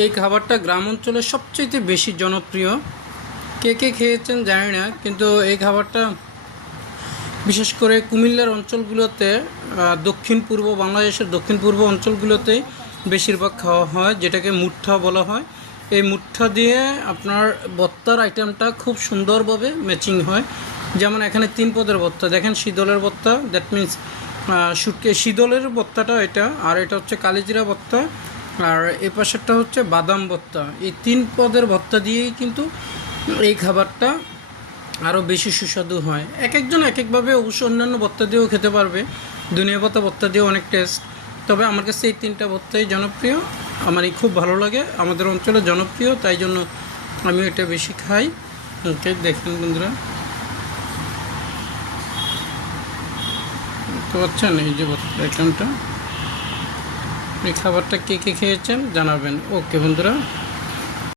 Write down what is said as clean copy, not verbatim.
এই খাবারটা গ্রাম অঞ্চলে সবচাইতে বেশি জনপ্রিয়। কে কে খেয়েছেন জানি না, কিন্তু এই খাবারটা বিশেষ করে কুমিল্লার অঞ্চলগুলোতে, দক্ষিণ পূর্ব বাংলাদেশের দক্ষিণ পূর্ব অঞ্চলগুলোতেই বেশিরভাগ খাওয়া হয়, যেটাকে মুঠা বলা হয়। এই মুঠা দিয়ে আপনার ভর্তার আইটেমটা খুব সুন্দরভাবে ম্যাচিং হয়। যেমন এখানে 3 পদের ভর্তা দেখেন, শীতলের ভর্তা, দ্যাট মিন্স শীতলের ভর্তাটা এটা, আর এটা হচ্ছে কালিজিরা ভর্তা, আর এ পাশেরটা হচ্ছে বাদাম ভর্তা। এই 3 পদের ভর্তা দিয়েই কিন্তু এই খাবারটা আরও বেশি সুস্বাদু হয়। এক একজন এক একভাবে অবশ্য অন্যান্য ভর্তা দিয়েও খেতে পারবে, ধনিয়া পাতা ভর্তা দিয়েও অনেক টেস্ট। তবে আমার কাছে এই 3টা ভর্তাই জনপ্রিয়, আমার এই খুব ভালো লাগে, আমাদের অঞ্চলে জনপ্রিয়, তাই জন্য আমি এটা বেশি খাই। ওকে, দেখেন বন্ধুরা, দেখতে পাচ্ছেন এই যে ভর্তা আইটেমটা। এই খাবারটা কে কে খেয়েছেন জানাবেন। ওকে বন্ধুরা।